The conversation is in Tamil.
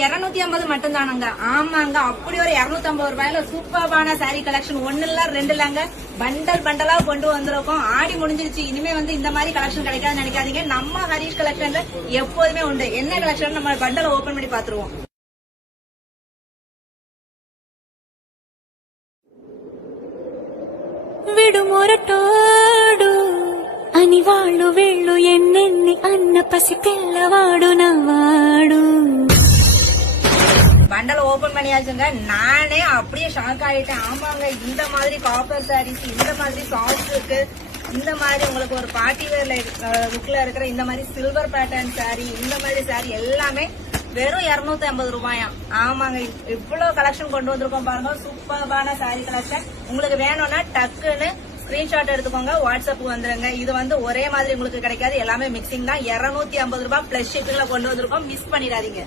250 மட்டும் தானுங்க. ஆமாங்க, அப்படி ஒரு 250 ரூபாயில சூப்பர்பான சாரி கலெக்ஷன் ஒண்ணு இல்ல 2 இல்லங்க, பண்டல் பண்டலா கொண்டு வந்திருக்கோம். ஆடி முடிஞ்சிருச்சு, இனிமே இந்த மாதிரி கலெக்ஷன் கிடைக்காதுன்னு நினைக்காதீங்க. நம்ம ஹரிஷ் கலெக்ஷன்ல எப்போதுமே உண்டு. என்ன கலெக்ஷன் நம்ம பண்டலை ஓபன் பண்ணி பாத்துருவோம். విడుమొరటోడు అని వాళ్ళు వీళ్ళు ఎన్నెన్ని అన్న పసి పిల్లవాడు నవ్వాడు. பண்டல ஓபன் பண்ணியாச்சுங்க. நானே அப்படியே ஷாக் ஆயிட்டேன். ஆமாங்க, இந்த மாதிரி காப்பர் சாரீஸ், இந்த மாதிரி சாஃப்ட் இருக்கு, இந்த மாதிரி உங்களுக்கு ஒரு பார்ட்டி வேர்ல லுக்ல இருக்கிற இந்த மாதிரி சில்வர் பேட்டர்ன் சாரி, இந்த மாதிரி சாரி எல்லாமே வெறும் 250 ரூபாயா. ஆமாங்க, இவ்வளவு கலெக்ஷன் கொண்டு வந்திருக்கோம் பாருங்க. சூப்பர்பான சாரி கலெக்ஷன். உங்களுக்கு வேணும்னா டக்குன்னு ஸ்கிரீன்ஷாட் எடுத்துக்கோங்க, வாட்ஸ்அப்புக்கு வந்துருங்க. இது ஒரே மாதிரி உங்களுக்கு கிடைக்காது, எல்லாமே மிக்சிங் தான். 250 ரூபாய் பிளஸ் ஷிப்பிங்ல கொண்டு வந்திருக்கோம். மிஸ் பண்ணிடாதீங்க.